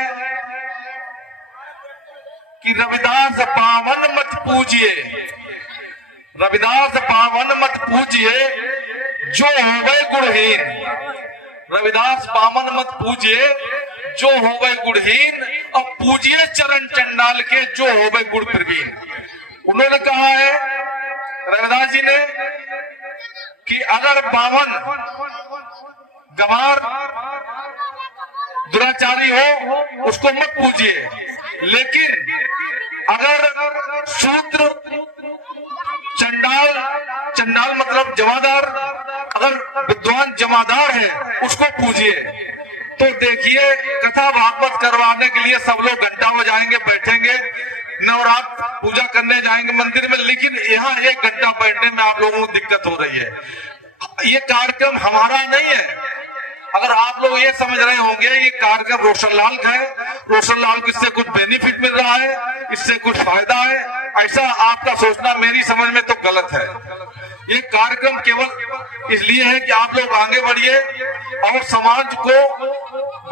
कि रविदास पावन मत पूजिए, रविदास पावन मत पूजिए जो होवे गुणहीन। रविदास पावन मत पूजिए जो होवे गुणहीन, और पूजिए चरण चंडाल के जो होवे गुण प्रवीण। उन्होंने कहा है रविदास जी ने कि अगर पावन, गंवार, दुराचारी हो उसको मत पूजिए, लेकिन अगर शूद्र, चंडाल, चंडाल मतलब जमादार, अगर विद्वान जमादार है उसको पूजिए। तो देखिए, कथा भागवत करवाने के लिए सब लोग घंटा बजाएंगे, बैठेंगे, नवरात्र पूजा करने जाएंगे मंदिर में, लेकिन यहाँ 1 घंटा बैठने में आप लोगों को दिक्कत हो रही है। ये कार्यक्रम हमारा नहीं है। अगर आप लोग ये समझ रहे होंगे ये कार्यक्रम रोशनलाल का है, रोशनलाल को इससे कुछ बेनिफिट मिल रहा है, इससे कुछ फायदा है, ऐसा आपका सोचना मेरी समझ में तो गलत है। ये कार्यक्रम केवल इसलिए है कि आप लोग आगे बढ़िए और समाज को,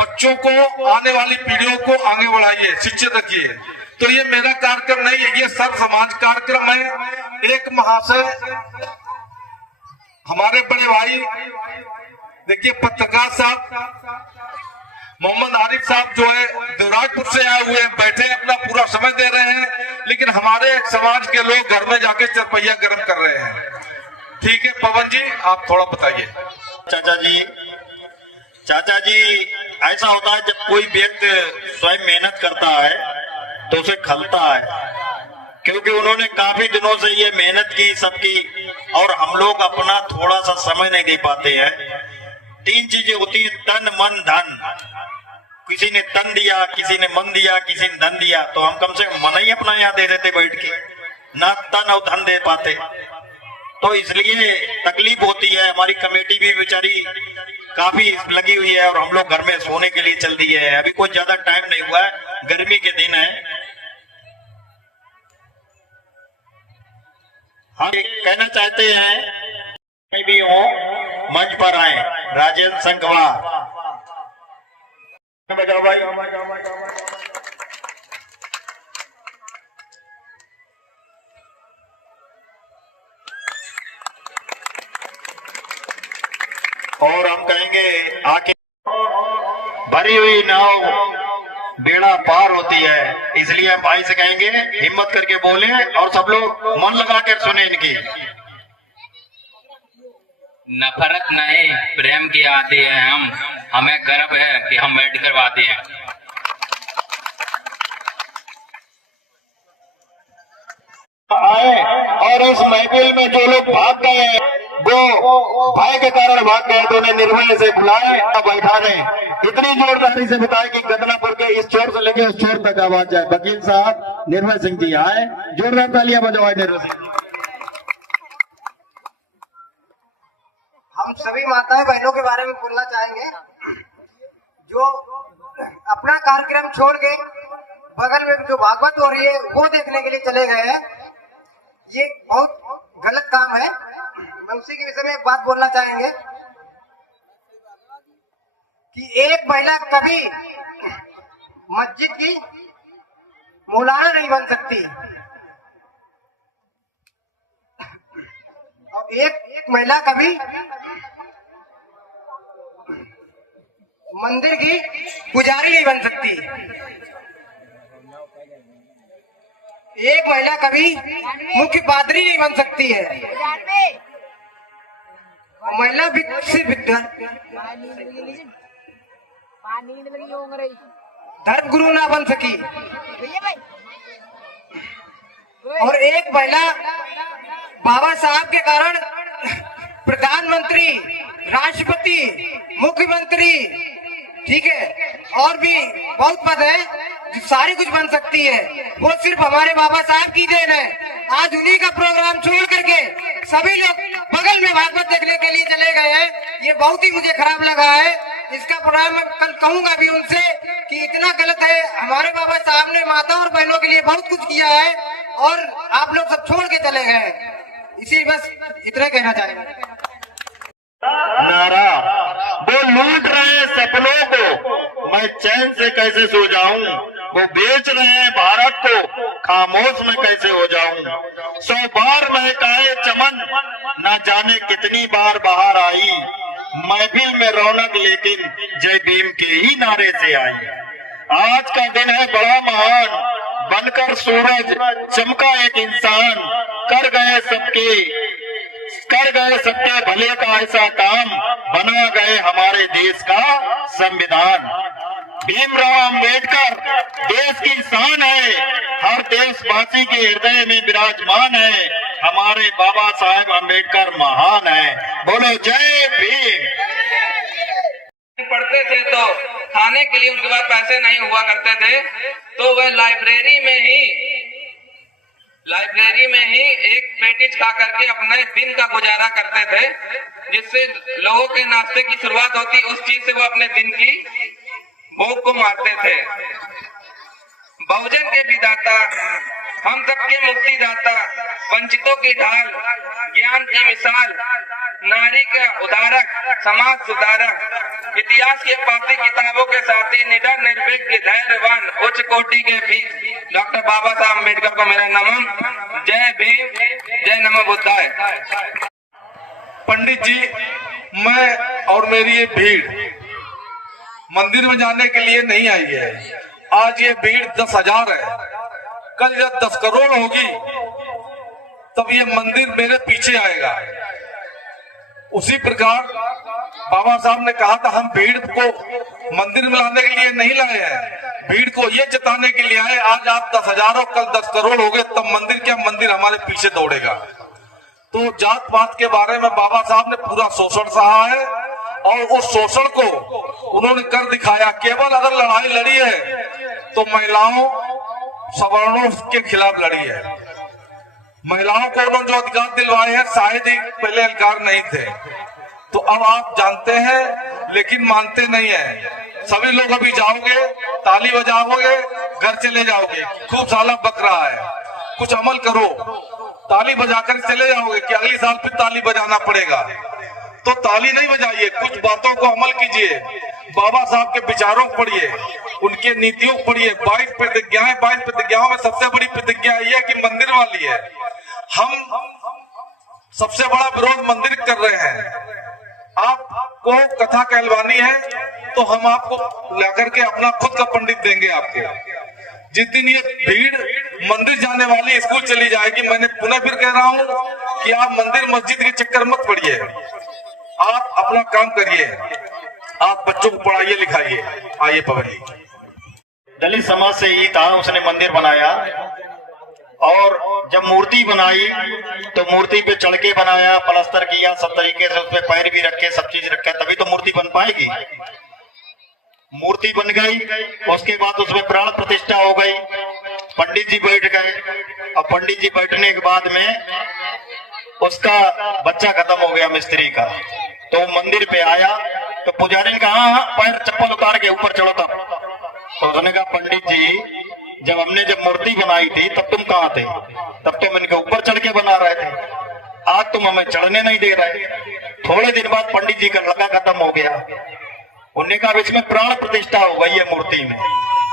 बच्चों को, आने वाली पीढ़ियों को आगे बढ़ाइए, शिक्षित रखिए। तो ये मेरा कार्यक्रम नहीं है, ये सब समाज कार्यक्रम है। एक महाशय हमारे बड़े भाई, देखिए पत्रकार साहब मोहम्मद आरिफ साहब जो है देवराजपुर से आए हुए हैं, बैठे अपना पूरा समय दे रहे हैं, लेकिन हमारे समाज के लोग घर में जाके चरपैया गर्म कर रहे हैं। ठीक है पवन जी, आप थोड़ा बताइए। चाचा जी ऐसा होता है जब कोई व्यक्ति स्वयं मेहनत करता है तो उसे खलता है, क्योंकि उन्होंने काफी दिनों से ये मेहनत की सबकी, और हम लोग अपना थोड़ा सा समय नहीं दे पाते हैं। 3 चीजें होती है, तन, मन, धन। किसी ने तन दिया, किसी ने मन दिया, किसी ने धन दिया, तो हम कम से कम मन ही अपना यहाँ दे देते बैठ के, ना तन और धन दे पाते। तो इसलिए तकलीफ होती है। हमारी कमेटी भी बेचारी काफी लगी हुई है और हम लोग घर में सोने के लिए चल दिए हैं। अभी कोई ज्यादा टाइम नहीं हुआ है, गर्मी के दिन है। हम कहना चाहते हैं भी हो मंच पर आए राजेंद्र संघवा। बजाओ भाई। और हम कहेंगे आके भरी हुई नाव बेड़ा पार होती है, इसलिए हम भाई से कहेंगे हिम्मत करके बोले और सब लोग मन लगा कर सुने इनकी। नफरत नहीं, प्रेम के आते हैं हम। हमें गर्व है कि हम मेडिकल वादी हैं। आए और इस महफिल में जो लोग भाग गए, वो भय के कारण भाग गए, तो उन्हें निर्भय से बुलाए, बैठाने, इतनी जोरदारी से बताए कि गदनापुर के इस छोर से लेके उस छोर तक आवाज जाए। वकील साहब निर्भय सिंह जी आए, जोरदार तालियां बजवाए निर्भय सिंह जी। हम सभी माताएं बहनों के बारे में बोलना चाहेंगे जो अपना कार्यक्रम छोड़ के बगल में जो भागवत हो रही है वो देखने के लिए चले गए हैं। ये बहुत गलत काम है। मैं उसी के विषय में एक बात बोलना चाहेंगे कि एक महिला कभी मस्जिद की मौलाना नहीं बन सकती और एक महिला कभी मंदिर की पुजारी नहीं बन सकती। एक महिला कभी मुख्य पादरी नहीं बन सकती है। महिला सिर्फ धर्म गुरु ना बन सकी और एक महिला बाबा साहब के कारण प्रधानमंत्री, राष्ट्रपति, मुख्यमंत्री, ठीक है, और भी बहुत पद है जो सारी कुछ बन सकती है। वो सिर्फ हमारे बाबा साहब की देन है। आज उन्हीं का प्रोग्राम छोड़ करके सभी लोग बगल में भागवत देखने के लिए चले गए हैं। ये बहुत ही मुझे खराब लगा है। इसका प्रोग्राम मैं कल कहूंगा भी उनसे कि इतना गलत है। हमारे बाबा साहब ने माता और बहनों के लिए बहुत कुछ किया है और आप लोग सब छोड़ के चले गए। इसी बस इतना कहना चाहेंगे। नारा वो लूट रहे हैं सपनों को, मैं चैन से कैसे सो जाऊं। वो बेच रहे हैं भारत को, खामोश में कैसे हो जाऊं। 100 बार महकाए चमन, न जाने कितनी बार बाहर आई। महफिल में रौनक लेकिन जय भीम के ही नारे से आई। आज का दिन है बड़ा महान, बनकर सूरज चमका एक इंसान। कर गए सबके भले का ऐसा काम, बना गए हमारे देश का संविधान। भीमराव अंबेडकर देश की शान है, हर देशवासी के हृदय में विराजमान है। हमारे बाबा साहेब अंबेडकर महान है। बोलो जय भीम। पढ़ते थे तो खाने के लिए उनके पास पैसे नहीं हुआ करते थे, तो वह लाइब्रेरी में ही एक पेटीज खा करके अपने दिन का गुजारा करते थे, जिससे लोगों के नाश्ते की शुरुआत होती। उस चीज से वो अपने दिन की भूख को मारते थे। बहुजन के विधाता, हम सबके मुक्तिदाता, वंचितों की ढाल, ज्ञान की मिसाल, नारी का उदारक, समाज सुधारक, इतिहास के पाती किताबों के साथी, निडर निर्भीक धैर्यवान, उच्च कोटि के भी डॉक्टर बाबा साहब अम्बेडकर को मेरा नमन। जय भीम, जय नमो बुद्धाय। पंडित जी, मैं और मेरी ये भीड़ मंदिर में जाने के लिए नहीं आई है। आज ये भीड़ 10,000 है। कल जब 10 करोड़ होगी तब ये मंदिर मेरे पीछे आएगा। उसी प्रकार बाबा साहब ने कहा था, हम भीड़ को मंदिर में लाने के लिए नहीं लाए हैं, भीड़ को ये जताने के लिए आए। आज आप 10,000 हो, कल 10 करोड़ हो गए, तब मंदिर क्या, मंदिर हमारे पीछे दौड़ेगा। तो जात पात के बारे में बाबा साहब ने पूरा शोषण सहा है और उस शोषण को उन्होंने कर दिखाया। केवल अगर लड़ाई लड़ी है तो महिलाओं, सवर्णों के खिलाफ लड़ी है। महिलाओं को उन्होंने जो अधिकार दिलवाए हैं, शायद ही पहले अधिकार नहीं थे। तो अब आप जानते हैं लेकिन मानते नहीं है। सभी लोग अभी जाओगे, ताली बजाओगे, घर चले जाओगे। खूब साला बक रहा है, कुछ अमल करो। ताली बजाकर चले जाओगे कि अगली साल फिर ताली बजाना पड़ेगा। तो ताली नहीं बजाइए, कुछ बातों को अमल कीजिए। बाबा साहब के विचारों को पढ़िए, उनके नीतियों को पढ़िए। 22 प्रतिज्ञाएं, 22 प्रतिज्ञाओं में सबसे बड़ी प्रतिज्ञा ये है कि मंदिर वाली है। हम सबसे बड़ा विरोध मंदिर कर रहे हैं। आपको कथा कहलवानी है तो हम आपको लाकर के अपना खुद का पंडित देंगे आपको। जिस दिन ये भीड़ मंदिर जाने वाली स्कूल चली जाएगी, मैंने पुनः फिर कह रहा हूँ कि आप मंदिर मस्जिद के चक्कर मत पड़िए। आप अपना काम करिए, आप बच्चों को पढ़ाइए लिखाइए। आइए पवन जी। दलित समाज से ही था, उसने मंदिर बनाया और जब मूर्ति बनाई तो मूर्ति पे चढ़ के बनाया, प्लास्टर किया, सब तरीके से उसमें पैर भी रखे, सब चीज रखे, तभी तो मूर्ति बन पाएगी। मूर्ति बन गई, उसके बाद उसमें प्राण प्रतिष्ठा हो गई। पंडित जी बैठ गए। अब पंडित जी बैठने के बाद में उसका बच्चा खत्म हो गया मिस्त्री का। तो वो मंदिर पे आया तो पुजारी ने कहा, हाँ पैर चप्पल उतार के ऊपर चढ़ो। तब तो उसने कहा, पंडित जी जब मूर्ति बनाई थी तब तुम कहाँ थे? तब तुम इनके ऊपर चढ़ के बना रहे थे, आज तुम हमें चढ़ने नहीं दे रहे। थोड़े दिन बाद पंडित जी का लगा खत्म हो गया, उन्होंने कहा इसमें प्राण प्रतिष्ठा हो गई है मूर्ति में,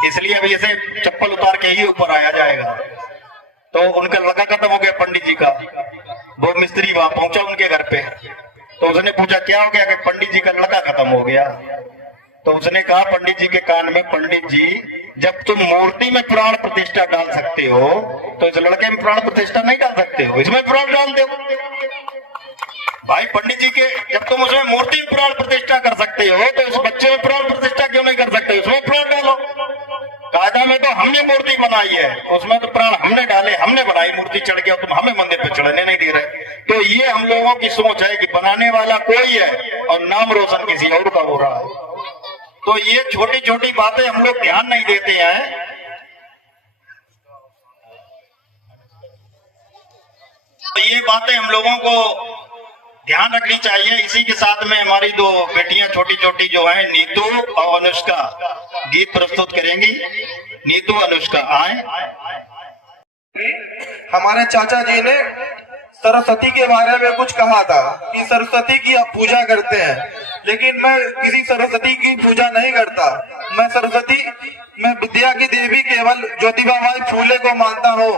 इसलिए अभी इसे चप्पल उतार के ही ऊपर आया जाएगा। तो उनका लगा खत्म हो गया पंडित जी का। वो मिस्त्री वहां पहुंचा उनके घर पे, तो उसने पूछा क्या हो गया? कि पंडित जी का लगा खत्म हो गया। तो उसने कहा पंडित जी के कान में, पंडित जी जब तुम मूर्ति में प्राण प्रतिष्ठा डाल सकते हो तो इस लड़के में प्राण प्रतिष्ठा नहीं डाल सकते हो, इसमें प्राण डाल दो। भाई पंडित जी के जब तुम उसमें मूर्ति में प्राण प्रतिष्ठा कर सकते हो तो उस बच्चे में प्राण प्रतिष्ठा क्यों नहीं कर सकते? उसमें प्राण डालो। कायदा में तो हमने मूर्ति बनाई है, उसमें तो प्राण हमने डाले, हमने बनाई मूर्ति, चढ़ गया, तुम हमें मंदिर पे चढ़ने नहीं दे रहे। तो ये हम लोगों की सोच है कि बनाने वाला कोई है और नाम रोशन किसी और का हो रहा है। तो ये छोटी छोटी बातें हम लोग ध्यान नहीं देते हैं। तो ये बातें हम लोगों को ध्यान रखनी चाहिए। इसी के साथ में हमारी दो बेटियां छोटी छोटी जो हैं, नीतू और अनुष्का, गीत प्रस्तुत करेंगी। नीतू, अनुष्का आए। हमारे चाचा जी ने सरस्वती के बारे में कुछ कहा था कि सरस्वती की आप पूजा करते हैं, लेकिन मैं किसी सरस्वती की पूजा नहीं करता। मैं विद्या की देवी केवल ज्योतिबा माई फूले को मानता हूँ,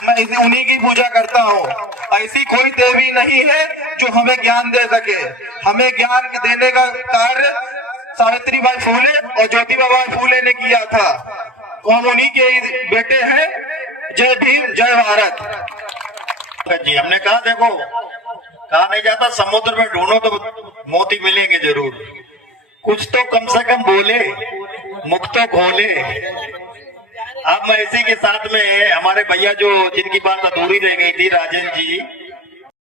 मैं उन्हीं की पूजा करता हूँ। ऐसी कोई देवी नहीं है जो हमें ज्ञान दे सके। हमें ज्ञान देने का कार्य सावित्रीबाई फूले और ज्योतिबा फूले ने किया था, तो हम उन्हीं के बेटे हैं। जय भीम, जय भारत। जी हमने कहा देखो, कहा नहीं जाता समुद्र में ढूंढो तो मोती मिलेंगे जरूर, कुछ तो कम से कम बोले, मुख तो खोले। अब मैं इसी के साथ में हमारे भैया जो जिनकी बात अधूरी रह गई थी, राजन जी।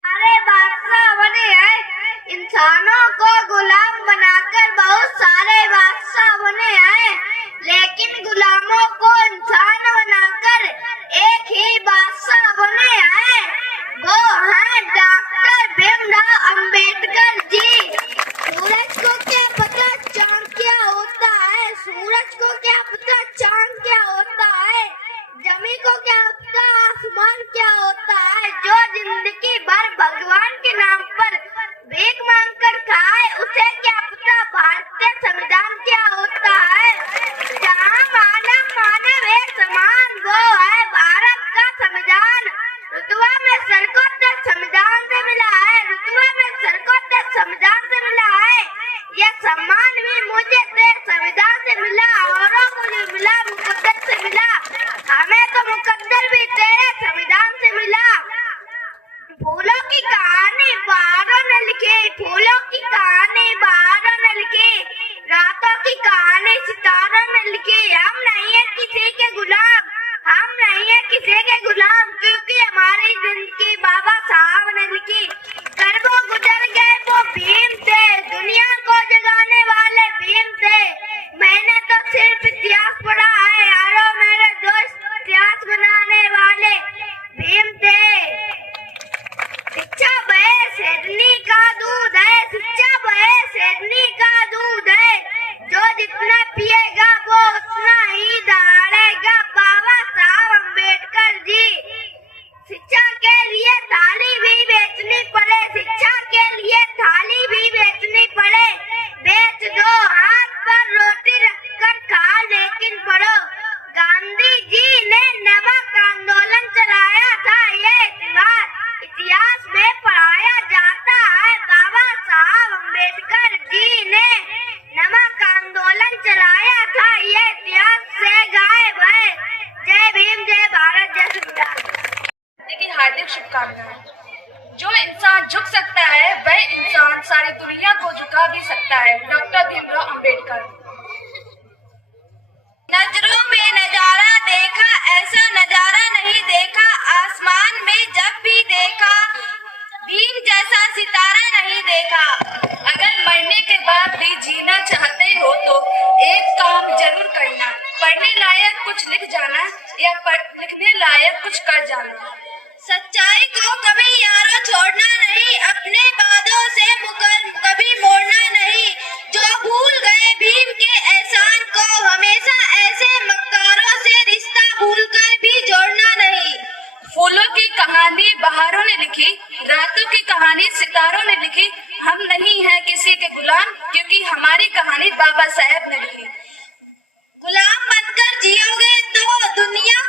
अरे बादशाह बने हैं, इंसानों को गुलाम बनाकर बहुत सारे बादशाह बने हैं, लेकिन गुलामों को इंसान बनाकर एक ही बादशाह बने हैं, वो है डॉक्टर भीमराव अंबेडकर जी। सूरज को क्या पता चांद क्या होता है, सूरज को क्या पता चांद क्या होता है, जमीन को क्या पता आसमान क्या होता है। जो जिंदगी भर भगवान के नाम पर भीख मांग कर खाए, उसे क्या पता भारतीय संविधान क्या होता है। जहाँ मानव एक समान, वो है भारत का संविधान। रुतबा में सड़कों तक संविधान से मिला है, रुतबा में सड़कों तक संविधान से मिला है। ये सम्मान भी मुझे संविधान से मिला, औरों को जो मिला मुकद्दर से मिला, हमें तो मुकद्दर भी तेरे संविधान से मिला। फूलों की कहानी बाहरों ने लिखी, फूलों की कहानी बाहरों ने लिखी, रातों की कहानी सितारों ने लिखी। हम नहीं है किसी के गुलाम, हम नहीं है किसी के गुलाम, क्योंकि हमारी जिंदगी बाबा साहब ने लिखी। कर्मों गुजर गए वो भीम थे, दुनिया को जगाने वाले भीम थे। मैंने तो सिर्फ इतिहास पढ़ा है यारो मेरे दोस्त, इतिहास बनाने वाले भीम थे। शिक्षा बहे शेरनी का दूध है, शिक्षा बहे शेरनी का दूध है, जो जितना पिएगा वो उतना ही दहाड़ेगा। बाबा साहब अम्बेडकर जी। शिक्षा के लिए थाली भी बेचनी पड़े, शिक्षा के लिए थाली भी बेचनी पड़े, बेच दो हाथ पर रोटी रखकर खा लेकिन पढ़ो। गांधी जी ने नमक आंदोलन चलाया था, ये इतिहास में पढ़ाया जाता है। बाबा साहब अम्बेडकर जी ने नमक आंदोलन चलाया था, ये इतिहास से गायब है। जय भीम, जय भारत, जय संविधान। की हार्दिक शुभकामनाएं। जो इंसान झुक सकता है वह इंसान सारी दुनिया को झुका भी सकता है। डॉक्टर भीमराव अंबेडकर। नजरों में नजारा देखा, ऐसा नजारा नहीं देखा आसमान में जब भी देखा, भीम जैसा सितारा नहीं देखा। अगर मरने के बाद भी जीना चाहते हो तो एक काम जरूर करना, पढ़ने लायक कुछ लिख जाना या लिखने लायक कुछ कर जाना। सच्चाई को कभी यारो छोड़ना नहीं, अपने वादों से कभी मोड़ना नहीं। जो भूल गए भीम के एहसान को, हमेशा ऐसे मक्कारों से लिखी, रातों की कहानी सितारों ने लिखी। हम नहीं हैं किसी के गुलाम, क्योंकि हमारी कहानी बाबा साहेब ने लिखी। गुलाम बनकर जियोगे तो दुनिया